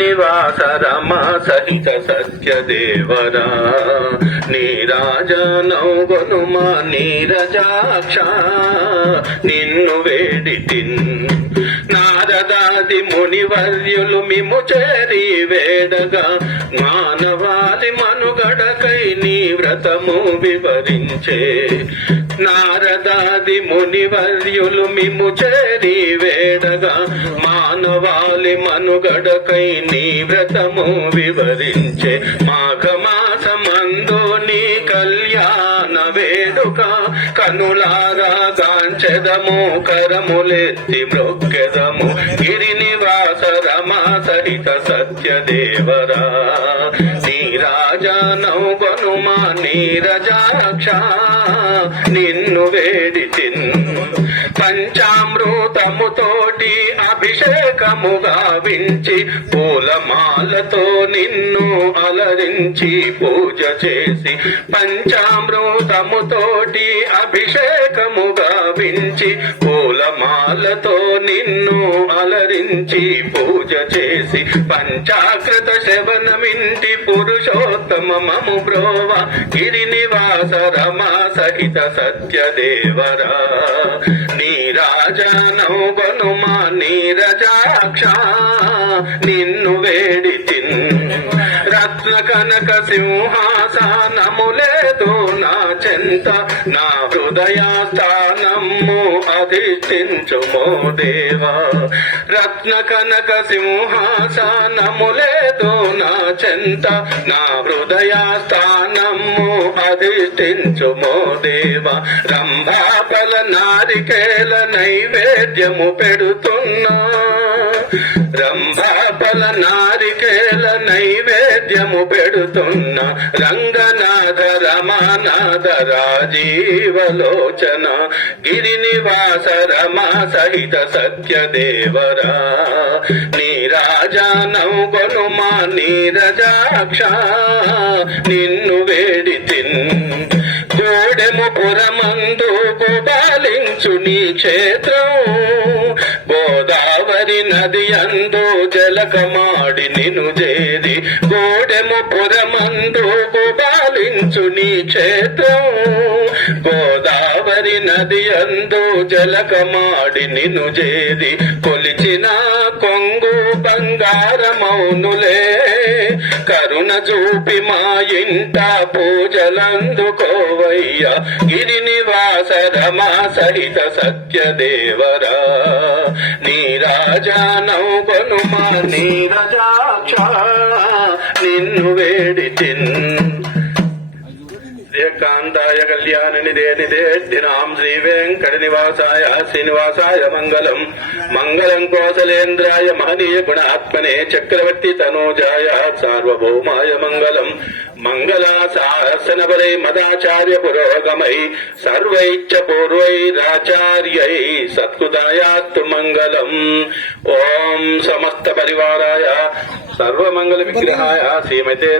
గిరినివాస రమా సహిత సత్యదేవరా నీరాజనౌగొనుమా నీరజాక్ష నిన్ను వేడితిన్ నారదాది మునివర్యులు మిము చేరి వేడగా మానవాళి మనుగడకై నీ వ్రతము వివరించే నారదాది మునివర్యులు మిము చేరి వేడగా మానవాళి మనుగడకై నీ వ్రతము వివరించే మాఘమాసమందు నీ కళ్యాణ వేడుక కనులారా గాంచెదము కరములెత్తి మ్రొక్కెదము గిరినివాస రమా సహిత సత్యదేవరా నీరాజనౌగొనుమా నీరజాక్ష నిన్ను వేడితిన్ పంచామృతముతోటి అభిషేకము గావించి పూలమాలతో నిన్ను అలరించి పూజ చేసి పంచామృతముతోటి అభిషేకము గావించి పూలమాలతో నిన్ను అలరించి పూజ చేసి పంచాకృత శవనమింటి పురుషోత్తమము బ్రోవ గిరినివాస రమా సహిత సత్యదేవరా నీరాజనౌగొనుమా నీరజాక్ష నిన్ను వేడితిన్ రత్న కనక సింహాసనములేదో నా చెంత నా హృదయస్థానము అధిష్ఠించుమో దేవా రత్న కనక సింహాసనములేదో నా చెంత నా హృదయస్థానము అధిష్ఠించుమో దేవా రంభాఫల నారికేల నైవేద్యము పెడుతున్నా రంభాఫల నారికేల నైవేద్యము పెడుతున్నా రంగనాథ రమానాథ రాజీవలోచన గిరినివాస రమా సహిత సత్యదేవరా నీరాజనౌగొనుమా నీరజాక్ష నిన్ను వేడితిన్ గోడెము పురమందు గుబాలించు నీ క్షేత్రం గోదావరి నది అందు జలకమాడి నిను చేరి గోడెము పురమందు గుబాలించు నీ క్షేత్రం గోదావరి నది అందు జలకమాడి నిను చేరి కొలిచిన కొంగు బంగారమౌనులే కరుణ చూపి మా ఇంట పూజలందుకోవయ్యా గిరినివాస రమా సహిత సత్యదేవరా నీరాజనౌగొనుమా నీరజాక్ష నిన్ను వేడితిన్ కాంతాయ కళ్యాణ నిదే నిదేర్దినాం శ్రీ వెంకట నివాసాయ శ్రీనివాసాయ మంగళం మంగళం కోసలేంద్రాయ మహనీయ గుణాత్మనే చక్రవర్తి తనూజాయ సార్వభౌమాయ మంగళం మంగళాశాసనబలై మదాచార్య పురోగమై సర్వైచ్చ పూర్వైరాచార్యై సత్కృతాయాస్తు మంగళం ఓం సమస్త పరివారాయ సర్వమంగళ విగ్రహాయ శ్రీమతే